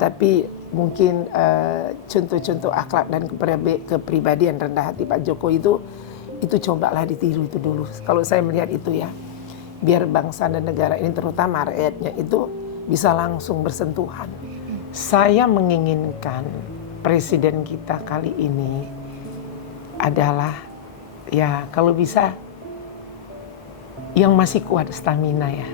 Tapi mungkin contoh-contoh akhlak dan kepribadian rendah hati Pak Jokowi itu cobalah ditiru itu dulu. Kalau saya melihat itu ya, biar bangsa dan negara ini terutama rakyatnya itu bisa langsung bersentuhan. Saya menginginkan presiden kita kali ini adalah ya kalau bisa yang masih kuat stamina ya.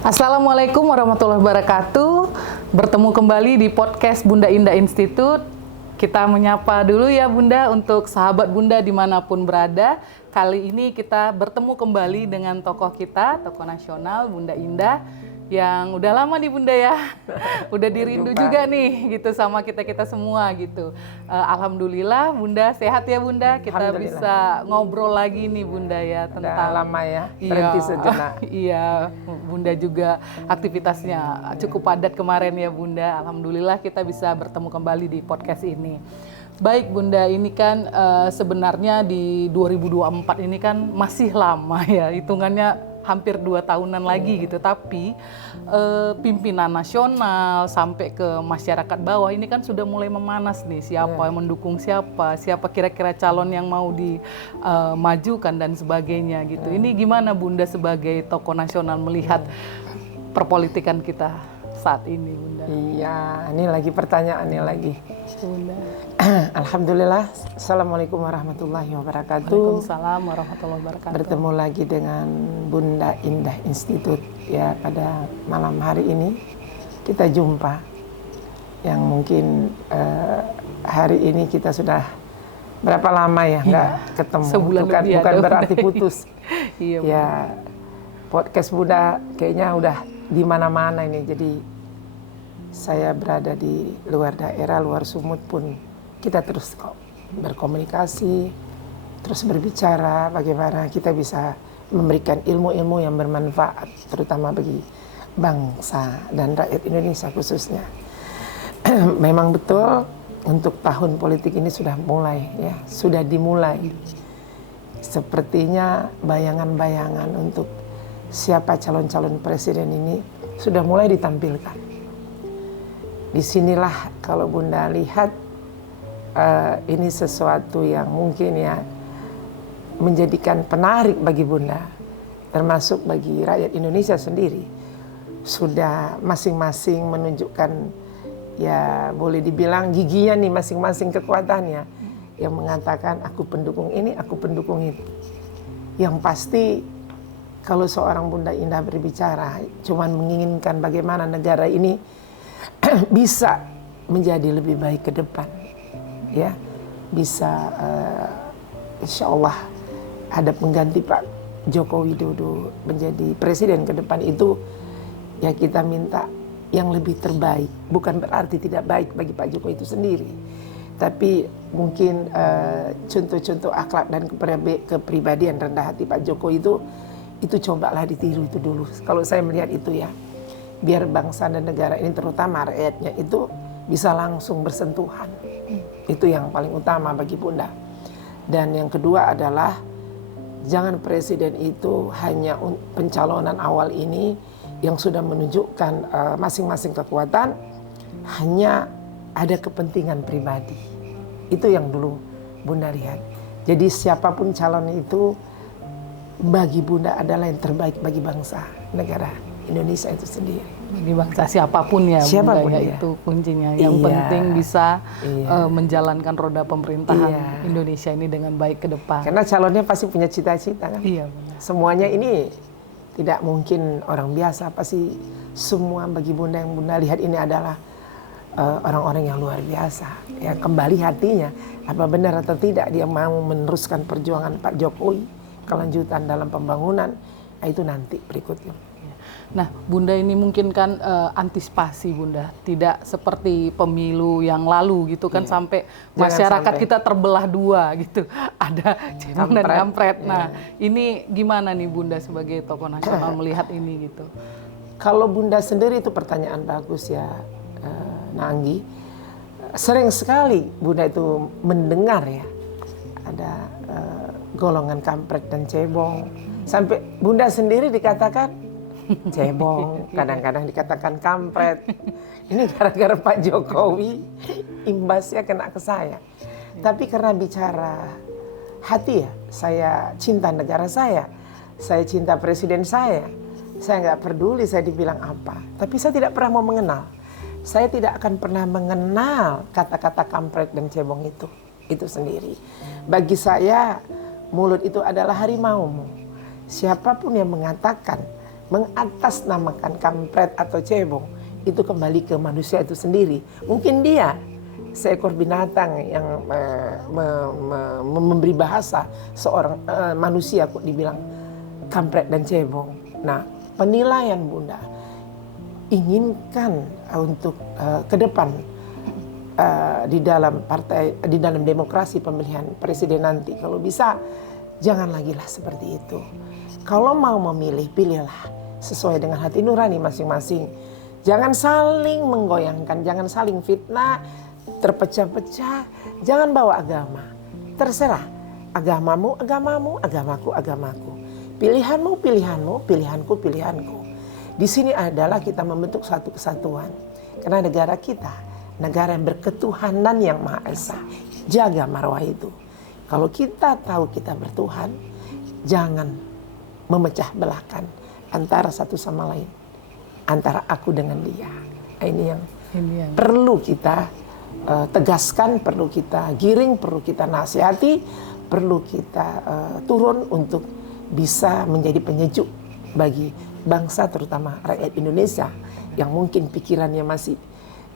Assalamualaikum warahmatullahi wabarakatuh. Bertemu kembali di podcast Bunda Indah Institute. Kita menyapa dulu ya Bunda untuk sahabat Bunda dimanapun berada. Kali ini kita bertemu kembali dengan tokoh kita, tokoh nasional Bunda Indah yang udah lama nih Bunda ya, udah dirindu juga nih gitu sama kita semua gitu. Alhamdulillah Bunda sehat ya Bunda, kita bisa ngobrol lagi nih Bunda ya tentang udah lama ya, berhenti sejenak. Iya, Bunda juga aktivitasnya cukup padat kemarin ya Bunda. Alhamdulillah kita bisa bertemu kembali di podcast ini. Baik Bunda, ini kan sebenarnya di 2024 ini kan masih lama ya, hitungannya hampir 2 tahunan lagi gitu, tapi pimpinan nasional sampai ke masyarakat bawah ini kan sudah mulai memanas nih, siapa yang mendukung siapa kira-kira calon yang mau dimajukan dan sebagainya gitu. Ini gimana Bunda sebagai tokoh nasional melihat perpolitikan kita saat ini Bunda? Iya, ini lagi pertanyaannya lagi. Bunda. Alhamdulillah, Assalamualaikum warahmatullahi wabarakatuh. Waalaikumsalam warahmatullahi wabarakatuh. Bertemu lagi dengan Bunda Indah Institute ya pada malam hari ini. Kita jumpa yang mungkin hari ini kita sudah berapa lama ya nggak ketemu. Sebulan lebih bukan ada berarti Bunda. putus. Iya, ya podcast Bunda kayaknya udah di mana-mana ini. Jadi saya berada di luar daerah, luar Sumut pun kita terus berkomunikasi, terus berbicara bagaimana kita bisa memberikan ilmu-ilmu yang bermanfaat, terutama bagi bangsa dan rakyat Indonesia khususnya. Memang betul untuk tahun politik ini sudah mulai ya, sudah dimulai. Sepertinya bayangan-bayangan untuk siapa calon-calon presiden ini sudah mulai ditampilkan. Disinilah kalau Bunda lihat ini sesuatu yang mungkin ya menjadikan penarik bagi Bunda, termasuk bagi rakyat Indonesia sendiri. Sudah masing-masing menunjukkan ya boleh dibilang giginya nih masing-masing kekuatannya yang mengatakan aku pendukung ini, aku pendukung itu. Yang pasti kalau seorang Bunda Indah berbicara cuman menginginkan bagaimana negara ini bisa menjadi lebih baik ke depan, ya bisa insya Allah ada pengganti Pak Joko Widodo menjadi presiden ke depan itu, ya kita minta yang lebih terbaik. Bukan berarti tidak baik bagi Pak Joko itu sendiri, tapi mungkin contoh-contoh akhlak dan kepribadian rendah hati Pak Joko itu cobalah ditiru itu dulu. Kalau saya melihat itu ya, biar bangsa dan negara ini terutama rakyatnya itu bisa langsung bersentuhan. Itu yang paling utama bagi Bunda. Dan yang kedua adalah jangan presiden itu hanya pencalonan awal ini yang sudah menunjukkan masing-masing kekuatan, hanya ada kepentingan pribadi. Itu yang dulu Bunda lihat. Jadi siapapun calon itu bagi Bunda adalah yang terbaik bagi bangsa, negara Indonesia itu sendiri. Bagi bangsa siapapun ya siapapun Bunda, ya itu kuncinya. Yang penting bisa menjalankan roda pemerintahan Indonesia ini dengan baik ke depan. Karena calonnya pasti punya cita-cita kan. Iya benar. Semuanya ini tidak mungkin orang biasa, pasti semua bagi Bunda yang Bunda lihat ini adalah orang-orang yang luar biasa. Ya kembali hatinya, apa benar atau tidak dia mau meneruskan perjuangan Pak Jokowi, kelanjutan dalam pembangunan, itu nanti berikutnya. Nah, Bunda ini mungkin kan antisipasi Bunda, tidak seperti pemilu yang lalu gitu kan, sampai masyarakat kita terbelah dua gitu, ada cebong dan kampret. Nah, ini gimana nih Bunda sebagai tokoh nasional melihat ini gitu? Kalau Bunda sendiri itu pertanyaan bagus ya, Nanggi. Sering sekali Bunda itu mendengar ya, ada golongan kampret dan cebong. Sampai Bunda sendiri dikatakan cebong, kadang-kadang dikatakan kampret. Ini gara-gara Pak Jokowi, imbasnya kena ke saya. Tapi karena bicara hati ya, saya cinta negara saya cinta presiden saya nggak peduli saya dibilang apa. Tapi saya tidak pernah mau mengenal. Saya tidak akan pernah mengenal kata-kata kampret dan cebong itu sendiri. Bagi saya, mulut itu adalah harimaumu. Siapapun yang mengatakan, mengatasnamakan kampret atau cebong, itu kembali ke manusia itu sendiri. Mungkin dia seekor binatang yang memberi bahasa seorang manusia kok dibilang kampret dan cebong. Nah, penilaian Bunda inginkan untuk ke depan di dalam partai, di dalam demokrasi pemilihan presiden nanti, kalau bisa jangan lagi lah seperti itu. Kalau mau memilih, pilihlah sesuai dengan hati nurani masing-masing. Jangan saling menggoyangkan, jangan saling fitnah, terpecah-pecah, jangan bawa agama. Terserah, agamamu, agamamu, agamaku, agamaku. Pilihanmu, pilihanmu, pilihanku, pilihanku. Di sini adalah kita membentuk satu kesatuan. Karena negara kita, negara yang berketuhanan yang Maha Esa. Jaga marwah itu. Kalau kita tahu kita bertuhan, jangan memecah belahkan antara satu sama lain. Antara aku dengan dia. Ini yang perlu kita tegaskan, perlu kita giring, perlu kita nasihati, perlu kita turun untuk bisa menjadi penyejuk bagi bangsa, terutama rakyat Indonesia yang mungkin pikirannya masih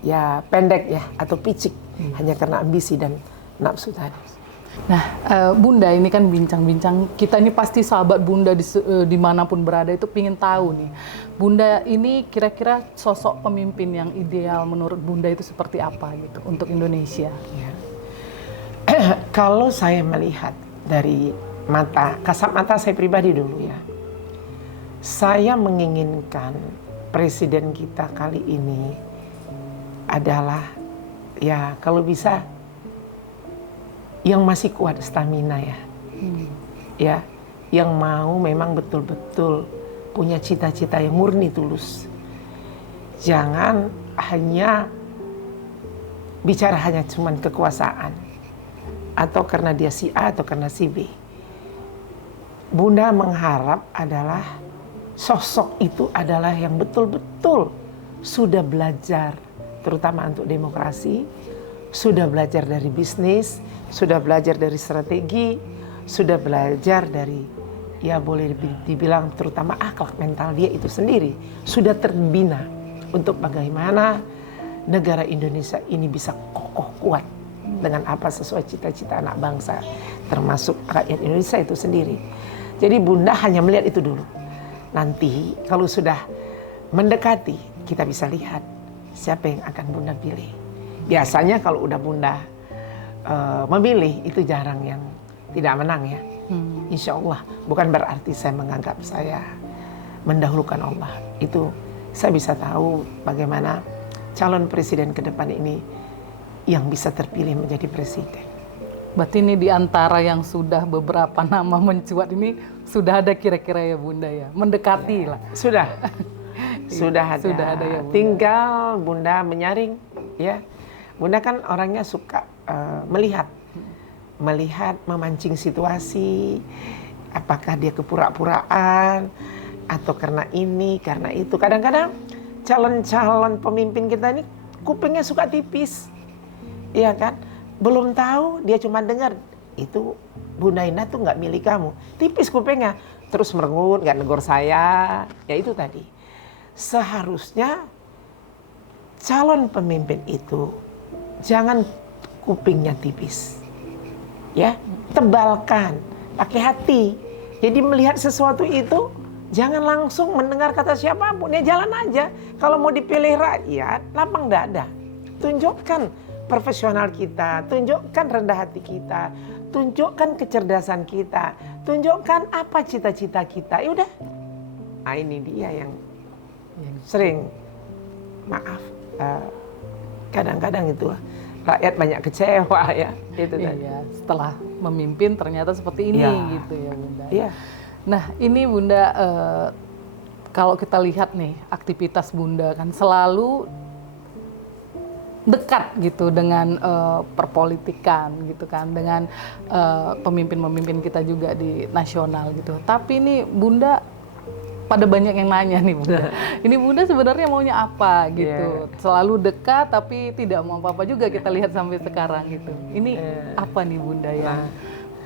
ya pendek ya atau picik hanya karena ambisi dan nafsu tadi. Nah, Bunda ini kan bincang-bincang, kita ini pasti sahabat Bunda dimanapun berada itu pingin tahu nih, Bunda ini kira-kira sosok pemimpin yang ideal menurut Bunda itu seperti apa gitu untuk Indonesia? Ya. Kalau saya melihat dari kasat mata saya pribadi dulu ya, saya menginginkan presiden kita kali ini adalah ya kalau bisa yang masih kuat stamina ya, ya yang mau memang betul-betul punya cita-cita yang murni tulus. Jangan hanya bicara hanya cuman kekuasaan atau karena dia si A atau karena si B. Bunda mengharap adalah sosok itu adalah yang betul-betul sudah belajar, terutama untuk demokrasi, sudah belajar dari bisnis, sudah belajar dari strategi, sudah belajar dari, ya boleh dibilang terutama akhlak mental dia itu sendiri, sudah terbina untuk bagaimana negara Indonesia ini bisa kokoh kuat dengan apa sesuai cita-cita anak bangsa, termasuk rakyat Indonesia itu sendiri. Jadi Bunda hanya melihat itu dulu. Nanti kalau sudah mendekati, kita bisa lihat siapa yang akan Bunda pilih. Biasanya kalau udah Bunda memilih, itu jarang yang tidak menang ya. Insya Allah, bukan berarti saya menganggap saya mendahulukan Allah. Itu saya bisa tahu bagaimana calon presiden ke depan ini yang bisa terpilih menjadi presiden. Berarti ini di antara yang sudah beberapa nama mencuat ini sudah ada kira-kira ya Bunda ya, mendekati ya, lah. Sudah ada. Sudah ada ya Bunda. Tinggal Bunda menyaring ya. Bunda kan orangnya suka melihat, memancing situasi, apakah dia kepura-puraan atau karena ini, karena itu. Kadang-kadang calon-calon pemimpin kita ini kupingnya suka tipis, iya kan? Belum tahu, dia cuma dengar itu Bunda Indah tuh nggak milik kamu, tipis kupingnya, terus merengut, nggak negor saya, ya itu tadi. Seharusnya calon pemimpin itu jangan kupingnya tipis, ya tebalkan, pakai hati. Jadi melihat sesuatu itu jangan langsung mendengar kata siapapun, ya jalan aja. Kalau mau dipilih rakyat, lapang dada, tunjukkan profesional kita, tunjukkan rendah hati kita, tunjukkan kecerdasan kita, tunjukkan apa cita-cita kita. Ya udah. Nah, ini dia yang sering maaf kadang-kadang itu rakyat banyak kecewa ya. Itu tadi. Iya, setelah memimpin ternyata seperti ini ya, gitu ya Bunda. Iya. Nah, ini Bunda, kalau kita lihat nih aktivitas Bunda kan selalu dekat gitu dengan perpolitikan gitu kan, dengan pemimpin-pemimpin kita juga di nasional gitu. Tapi ini Bunda pada banyak yang nanya nih Bunda. Ini Bunda sebenarnya maunya apa gitu. Selalu dekat tapi tidak mau apa-apa juga kita lihat sampai sekarang gitu. Ini apa nih Bunda yang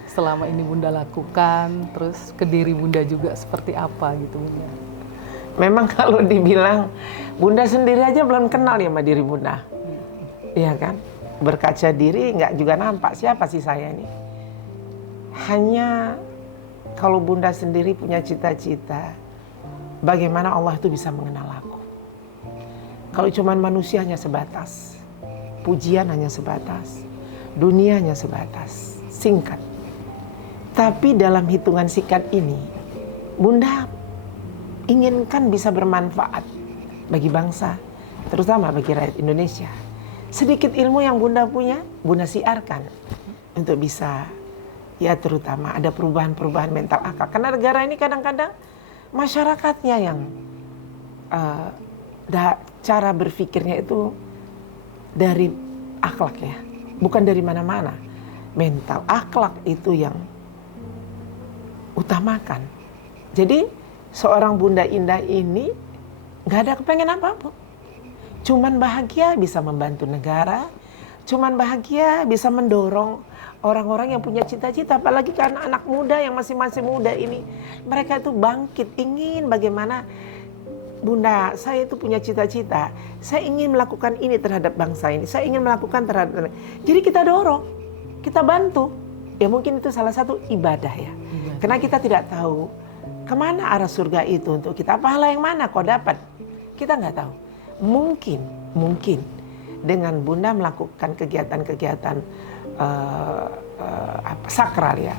selama ini Bunda lakukan, terus ke diri Bunda juga seperti apa gitu Bunda? Memang kalau dibilang Bunda sendiri aja belum kenal ya sama diri Bunda. Iya kan? Berkaca diri nggak juga nampak siapa sih saya ini. Hanya kalau Bunda sendiri punya cita-cita, bagaimana Allah itu bisa mengenal aku. Kalau cuman manusia hanya sebatas, pujian hanya sebatas, dunia hanya sebatas, singkat. Tapi dalam hitungan singkat ini, Bunda inginkan bisa bermanfaat bagi bangsa, terutama bagi rakyat Indonesia. Sedikit ilmu yang Bunda punya, Bunda siarkan untuk bisa, ya terutama ada perubahan-perubahan mental akal. Karena negara ini kadang-kadang masyarakatnya yang cara berpikirnya itu dari akhlak ya, bukan dari mana-mana. Mental akhlak itu yang utamakan. Jadi seorang Bunda Indah ini nggak ada kepengen apapun. Cuman bahagia bisa membantu negara, cuman bahagia bisa mendorong orang-orang yang punya cita-cita, apalagi kan anak muda yang masih muda ini, mereka itu bangkit, ingin bagaimana Bunda, saya itu punya cita-cita, saya ingin melakukan ini terhadap bangsa ini, saya ingin melakukan terhadap, jadi kita dorong, kita bantu, ya mungkin itu salah satu ibadah ya, karena kita tidak tahu kemana arah surga itu untuk kita, pahala yang mana kau dapat, kita nggak tahu. Mungkin dengan Bunda melakukan kegiatan-kegiatan sakral ya,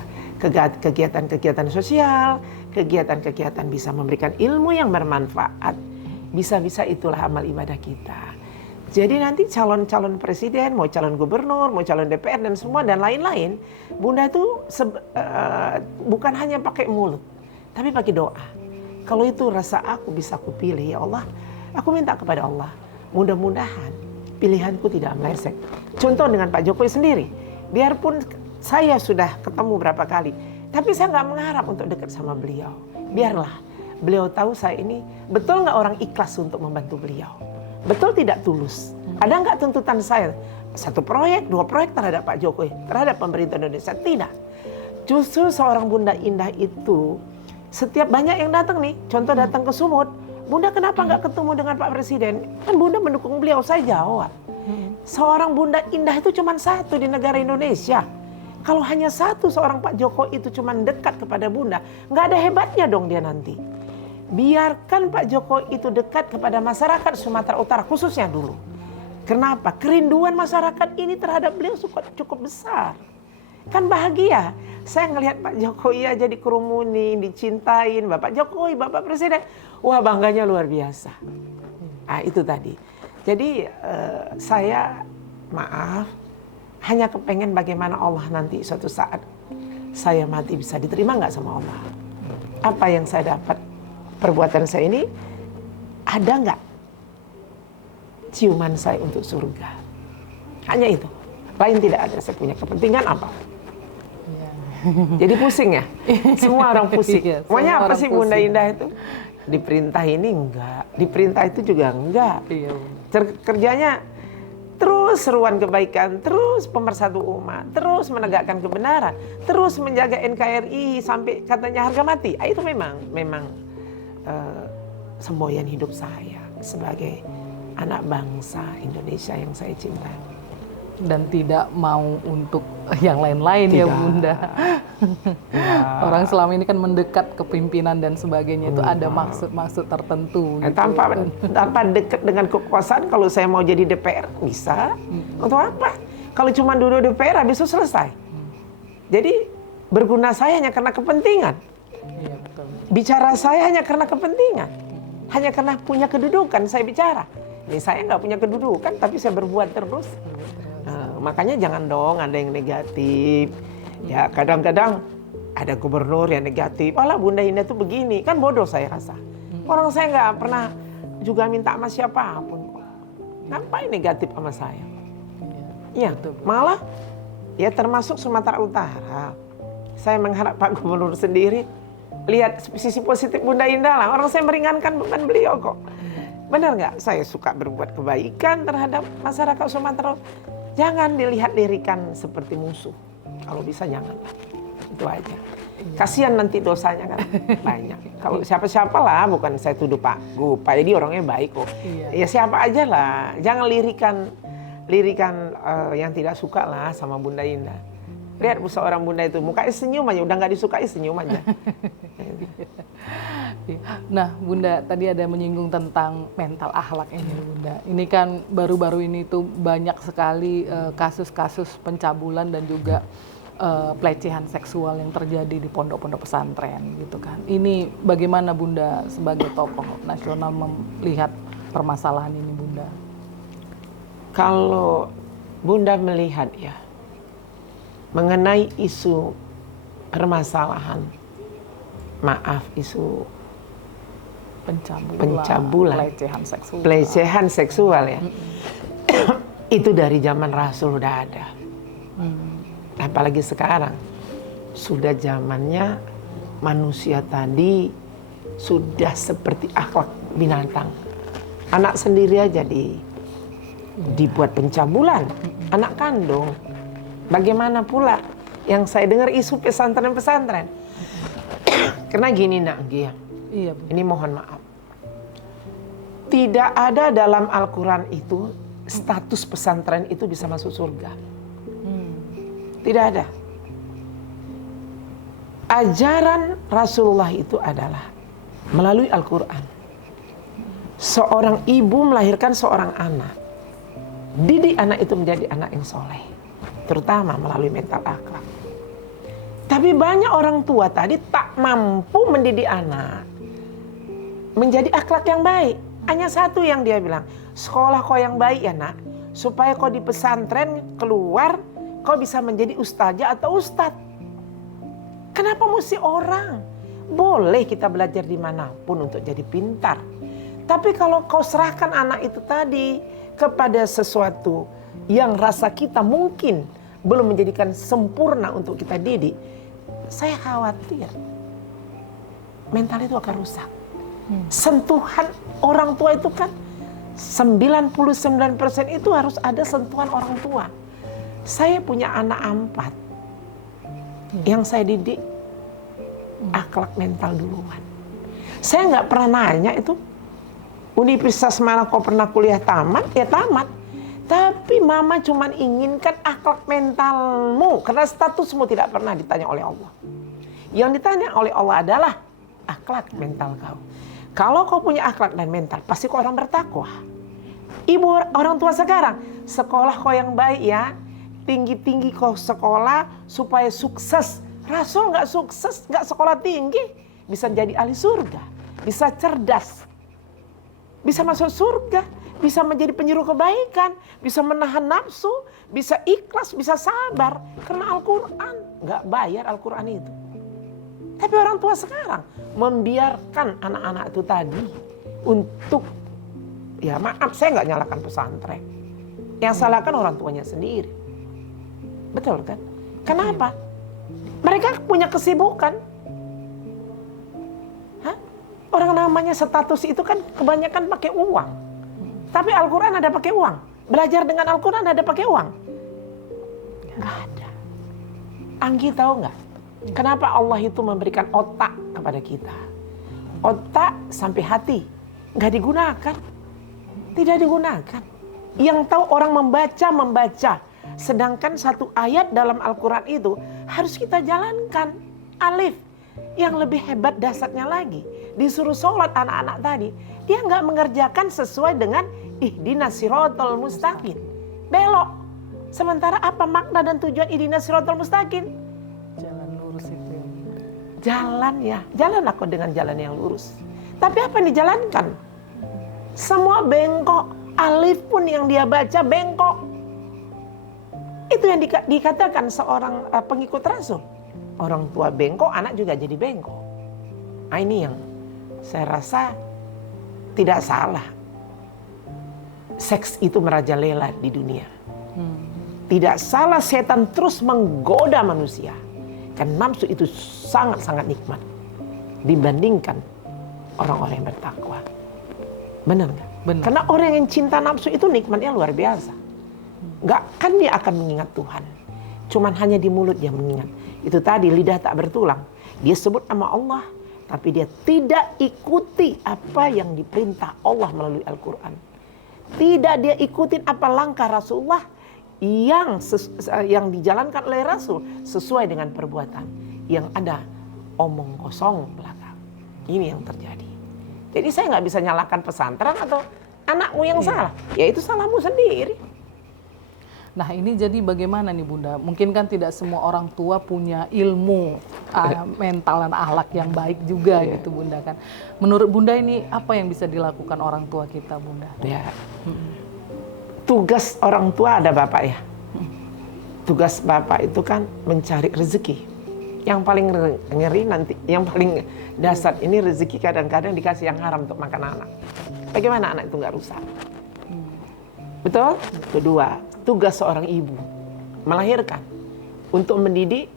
kegiatan-kegiatan sosial, kegiatan-kegiatan bisa memberikan ilmu yang bermanfaat, bisa-bisa itulah amal ibadah kita. Jadi nanti calon-calon presiden, mau calon gubernur, mau calon DPR dan semua dan lain-lain, Bunda itu bukan hanya pakai mulut, tapi pakai doa. Kalau itu rasa aku bisa aku pilih, ya Allah, aku minta kepada Allah, mudah-mudahan pilihanku tidak meleset. Contoh dengan Pak Jokowi sendiri, biarpun saya sudah ketemu berapa kali, tapi saya nggak mengharap untuk dekat sama beliau. Biarlah beliau tahu saya ini betul nggak orang ikhlas untuk membantu beliau, betul tidak tulus. Ada nggak tuntutan saya 1 proyek, 2 proyek terhadap Pak Jokowi, terhadap pemerintah Indonesia? Tidak. Justru seorang Bunda Indah itu setiap banyak yang datang nih, contoh datang ke Sumut, Bunda kenapa nggak ketemu dengan Pak Presiden? Kan Bunda mendukung beliau, saya jawab. Seorang Bunda Indah itu cuma 1 di negara Indonesia. Kalau hanya 1 seorang Pak Jokowi itu cuma dekat kepada Bunda, nggak ada hebatnya dong dia nanti. Biarkan Pak Jokowi itu dekat kepada masyarakat Sumatera Utara khususnya dulu. Kenapa? Kerinduan masyarakat ini terhadap beliau cukup besar. Kan bahagia. Saya ngelihat Pak Jokowi aja dikerumunin, dicintain, Bapak Jokowi, Bapak Presiden. Wah, bangganya luar biasa. Ah, itu tadi. Jadi saya maaf, hanya kepengen bagaimana Allah nanti suatu saat saya mati bisa diterima nggak sama Allah. Apa yang saya dapat, perbuatan saya ini, ada nggak ciuman saya untuk surga. Hanya itu. Lain tidak ada, saya punya kepentingan apa. Jadi pusing ya, semua orang pusing. Iya, Maunya apa sih Bunda pusing. Indah itu? Diperintah ini enggak, diperintah itu juga enggak. Iya. Kerjanya terus seruan kebaikan, terus pemersatu umat, terus menegakkan kebenaran, terus menjaga NKRI sampai katanya harga mati. Itu memang semboyan hidup saya sebagai anak bangsa Indonesia yang saya cintai. Dan tidak mau untuk yang lain-lain ya Bunda. Orang selama ini kan mendekat ke pimpinan dan sebagainya itu ada maksud-maksud tertentu. Gitu. Tanpa dekat dengan kekuasaan, kalau saya mau jadi DPR bisa. Untuk apa? Kalau cuma duduk DPR habis itu selesai. Jadi berguna saya hanya karena kepentingan. Iya, betul. Bicara saya hanya karena kepentingan. Hanya karena punya kedudukan saya bicara. Ini saya nggak punya kedudukan tapi saya berbuat terus. Makanya jangan dong ada yang negatif. Ya kadang-kadang ada gubernur yang negatif. Walah Bunda Indah tuh begini, kan bodoh saya rasa. Orang saya nggak pernah juga minta sama siapapun. Ngapain negatif sama saya? Iya, malah ya termasuk Sumatera Utara. Saya mengharap Pak Gubernur sendiri lihat sisi positif Bunda Indah lah. Orang saya meringankan beban beliau kok. Benar nggak? Saya suka berbuat kebaikan terhadap masyarakat Sumatera. Jangan dilihat lirikan seperti musuh. Kalau bisa jangan. Itu aja. Kasihan nanti dosanya kan banyak. Kalau siapa-siapa lah, bukan saya tuduh Pak Gupa. Jadi orangnya baik kok. Ya siapa aja lah. Jangan lirikan yang tidak suka lah sama Bunda Indah. Lihat seorang Bunda itu mukanya senyum aja, udah nggak disukai senyum aja. Nah Bunda tadi ada menyinggung tentang mental akhlak ini Bunda. Ini kan baru-baru ini tuh banyak sekali kasus-kasus pencabulan dan juga pelecehan seksual yang terjadi di pondok-pondok pesantren gitu kan. Ini bagaimana Bunda sebagai tokoh nasional melihat permasalahan ini Bunda? Kalau Bunda melihat ya mengenai isu permasalahan, maaf isu pencabulan, pelecehan seksual ya, itu dari zaman Rasul udah ada. Apalagi sekarang sudah zamannya manusia tadi sudah seperti akhlak binatang. Anak sendiri aja dibuat pencabulan, anak kandung. Bagaimana pula yang saya dengar isu pesantren-pesantren. Karena gini nak, Gia. Iya, Bu. Ini mohon maaf. Tidak ada dalam Al-Quran itu status pesantren itu bisa masuk surga. Tidak ada. Ajaran Rasulullah itu adalah melalui Al-Quran. Seorang ibu melahirkan seorang anak. Didik anak itu menjadi anak yang soleh. Terutama melalui mental akhlak. Tapi banyak orang tua tadi tak mampu mendidik anak menjadi akhlak yang baik. Hanya satu yang dia bilang, sekolah kau yang baik ya nak, supaya kau di pesantren keluar kau bisa menjadi ustazah atau ustadz. Kenapa mesti orang? Boleh kita belajar dimanapun untuk jadi pintar. Tapi kalau kau serahkan anak itu tadi kepada sesuatu yang rasa kita mungkin belum menjadikan sempurna untuk kita didik, saya khawatir mental itu akan rusak. Sentuhan orang tua itu kan 99% itu harus ada sentuhan orang tua. Saya punya anak 4 yang saya didik akhlak mental duluan. Saya nggak pernah nanya itu universitas mana kau pernah kuliah tamat, ya tamat. Tapi mama cuma inginkan akhlak mentalmu karena statusmu tidak pernah ditanya oleh Allah. Yang ditanya oleh Allah adalah akhlak mental kau. Kalau kau punya akhlak dan mental, pasti kau orang bertakwa. Ibu orang tua sekarang, sekolah kau yang baik ya. Tinggi-tinggi kau sekolah supaya sukses. Rasul nggak sukses, nggak sekolah tinggi. Bisa jadi ahli surga. Bisa cerdas. Bisa masuk surga. Bisa menjadi penyuruh kebaikan. Bisa menahan nafsu. Bisa ikhlas, bisa sabar. Karena Al-Quran. Nggak bayar Al-Quran itu. Tapi orang tua sekarang membiarkan anak-anak itu tadi untuk, ya maaf saya nggak nyalakan pesantren. Yang salahkan orang tuanya sendiri. Betul kan? Kenapa? Mereka punya kesibukan. Orang namanya status itu kan kebanyakan pakai uang. Tapi Al-Quran ada pakai uang. Belajar dengan Al-Quran ada pakai uang. Nggak ada. Anggi tahu nggak? Kenapa Allah itu memberikan otak kepada kita? Otak sampai hati. Nggak digunakan. Tidak digunakan. Yang tahu orang membaca. Sedangkan satu ayat dalam Al-Quran itu harus kita jalankan. Alif. Yang lebih hebat dasarnya lagi. Disuruh sholat anak-anak tadi. Dia nggak mengerjakan sesuai dengan ihdinas siratal mustaqim. Belok. Sementara apa makna dan tujuan ihdinas siratal mustaqim? Jalan lurus itu. Jalan ya. Jalan aku dengan jalan yang lurus. Tapi apa yang dijalankan? Semua bengkok. Alif pun yang dia baca bengkok. Itu yang dikatakan seorang pengikut Rasul. orang tua bengkok, anak juga jadi bengkok. Nah, ini yang saya rasa tidak salah. Seks itu merajalela di dunia. Tidak salah setan terus menggoda manusia. Karena nafsu itu sangat-sangat nikmat dibandingkan orang-orang yang bertakwa. Benar nggak? Benar. Karena orang yang cinta nafsu itu nikmatnya luar biasa. Nggak kan dia akan mengingat Tuhan. Cuman hanya di mulut dia mengingat. Itu tadi lidah tak bertulang. Dia sebut nama Allah, tapi dia tidak ikuti apa yang diperintah Allah melalui Al-Quran. Tidak dia ikutin apa langkah Rasulullah yang dijalankan oleh Rasul sesuai dengan perbuatan. Yang ada omong kosong belakang. Ini yang terjadi. Jadi saya nggak bisa nyalahkan pesantren atau anakmu yang salah. Ya itu salahmu sendiri. Nah ini jadi bagaimana nih Bunda? Mungkin kan tidak semua orang tua punya ilmu mental dan akhlak yang baik juga gitu Bunda kan. Menurut Bunda ini apa yang bisa dilakukan orang tua kita Bunda? Ya. Tugas orang tua ada bapak ya. Tugas bapak itu kan mencari rezeki. Yang paling ngeri nanti, yang paling dasar ini rezeki kadang-kadang dikasih yang haram untuk makan anak. Bagaimana anak itu nggak rusak? Betul? Kedua, tugas seorang ibu melahirkan untuk mendidik,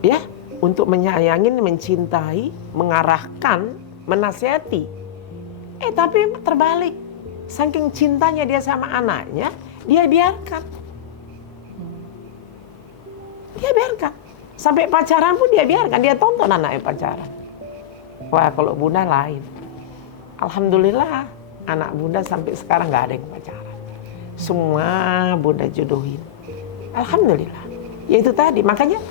ya, untuk menyayangi, mencintai, mengarahkan, menasihati. Tapi terbalik, saking cintanya dia sama anaknya, dia biarkan. Dia biarkan. Sampai pacaran pun dia biarkan, dia tonton anaknya pacaran. Wah, kalau Bunda lain. Alhamdulillah, anak Bunda sampai sekarang nggak ada yang pacaran. Semua Bunda jodohin. Alhamdulillah. Ya itu tadi, makanya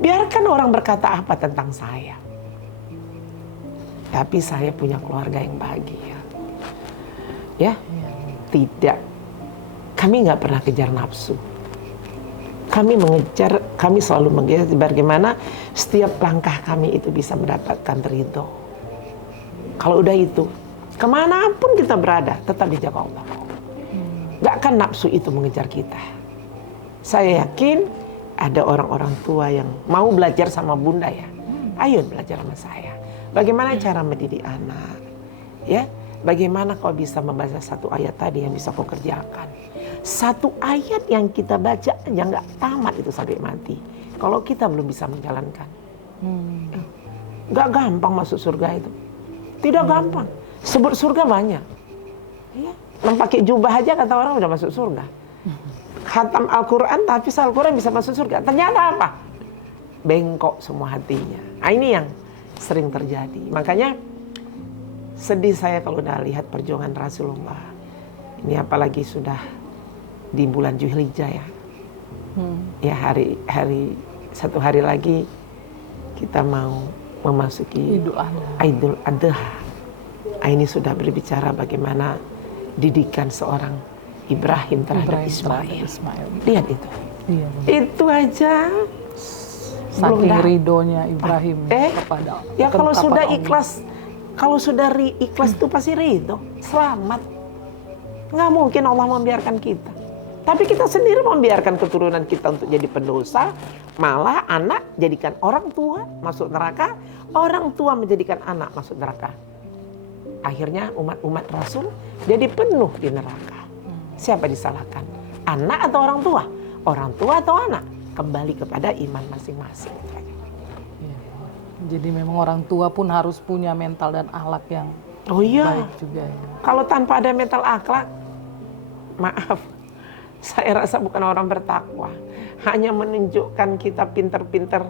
biarkan orang berkata apa tentang saya. Tapi saya punya keluarga yang bahagia. Ya, tidak. Kami nggak pernah kejar nafsu. Kami selalu mengejar bagaimana setiap langkah kami itu bisa mendapatkan ridho. Kalau udah itu, kemanapun kita berada, tetap dijaga Allah. Gak akan nafsu itu mengejar kita. Saya yakin ada orang-orang tua yang mau belajar sama Bunda ya. Ayo belajar sama saya. Bagaimana cara mendidik anak? Ya, bagaimana kau bisa membaca satu ayat tadi yang bisa kau kerjakan? Satu ayat yang kita baca yang nggak tamat itu sampai mati. Kalau kita belum bisa menjalankan, nggak gampang masuk surga itu. Tidak gampang. Sebut surga banyak. Ya, pakai jubah aja kata orang udah masuk surga. Khatam Al-Quran tapi Al-Quran bisa masuk surga. Ternyata apa? Bengkok semua hatinya. Nah, ini yang sering terjadi. Makanya sedih saya kalau udah lihat perjuangan Rasulullah. Ini apalagi sudah di bulan Dzulhijjah ya. Ya satu hari lagi kita mau memasuki Idul Adha. Ini sudah berbicara bagaimana didikan seorang Ibrahim terhadap Ismail. Lihat itu. Iya, itu aja saking ridhonya Ibrahim kepada ya kalau sudah ikhlas, kalau sudah ikhlas itu pasti ridho, selamat. Nggak mungkin Allah membiarkan kita. Tapi kita sendiri membiarkan keturunan kita untuk jadi pendosa, malah anak jadikan orang tua masuk neraka, orang tua menjadikan anak masuk neraka. Akhirnya umat-umat Rasul jadi penuh di neraka. Siapa disalahkan? Anak atau orang tua? Orang tua atau anak? Kembali kepada iman masing-masing. Jadi memang orang tua pun harus punya mental dan akhlak yang baik juga. Kalau tanpa ada mental akhlak, maaf, saya rasa bukan orang bertakwa. Hanya menunjukkan kita pinter-pinter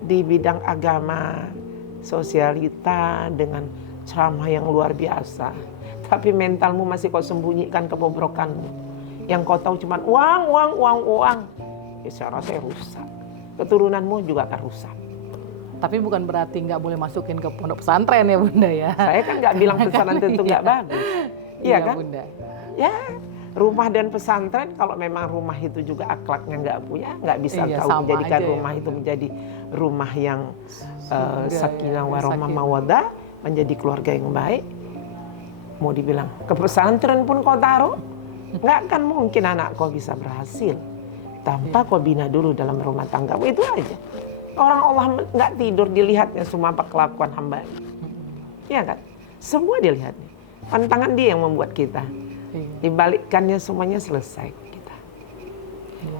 di bidang agama, sosialita dengan ceramah yang luar biasa. Tapi mentalmu masih kau sembunyikan kebobrokanmu. Yang kau tahu cuma uang. Ya saya rasa rusak. Keturunanmu juga akan rusak. Tapi bukan berarti nggak boleh masukin ke pondok pesantren ya Bunda ya. Saya kan nggak bilang pesantren tentu nggak bagus. Iya kan? Bunda. Ya. Rumah dan pesantren kalau memang rumah itu juga akhlaknya nggak punya, nggak bisa kau menjadikan rumah itu menjadi rumah yang sakinah warahmah mawaddah, menjadi keluarga yang baik. Mau dibilang ke pesantren pun kau taruh, nggak akan mungkin anak kau bisa berhasil tanpa kau bina dulu dalam rumah tanggamu. Itu aja. Orang Allah nggak tidur, dilihatnya semua apa kelakuan hamba-Nya. Iya kan? Semua dilihatnya. Pantangan Dia yang membuat kita. Dibalikkannya semuanya selesai kita.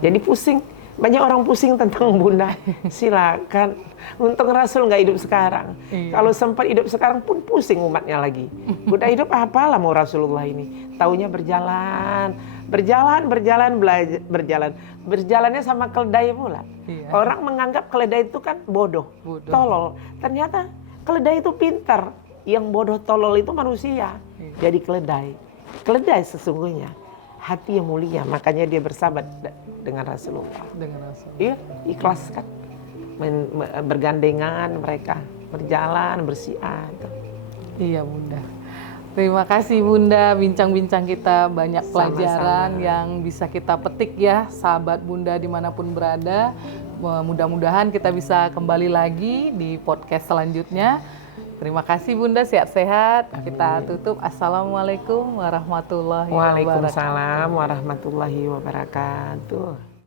Jadi pusing. Banyak orang pusing tentang Bunda. Silakan. Untung Rasul nggak hidup sekarang. Kalau sempat hidup sekarang pun pusing umatnya lagi. Bunda hidup apalah mau Rasulullah ini. Taunya berjalan. Berjalannya sama keledai pula. Orang menganggap keledai itu kan bodoh. Tolol. Ternyata keledai itu pintar. Yang bodoh tolol itu manusia. Jadi keledai sesungguhnya hati yang mulia, makanya dia bersahabat dengan Rasulullah. Iya, ikhlas kan, bergandengan mereka, berjalan bersiar. Iya Bunda. Terima kasih Bunda, bincang-bincang kita banyak pelajaran yang bisa kita petik ya, sahabat Bunda dimanapun berada. Mudah-mudahan kita bisa kembali lagi di podcast selanjutnya. Terima kasih Bunda, sehat-sehat. Kita tutup. Assalamualaikum warahmatullahi wabarakatuh. Waalaikumsalam warahmatullahi wabarakatuh.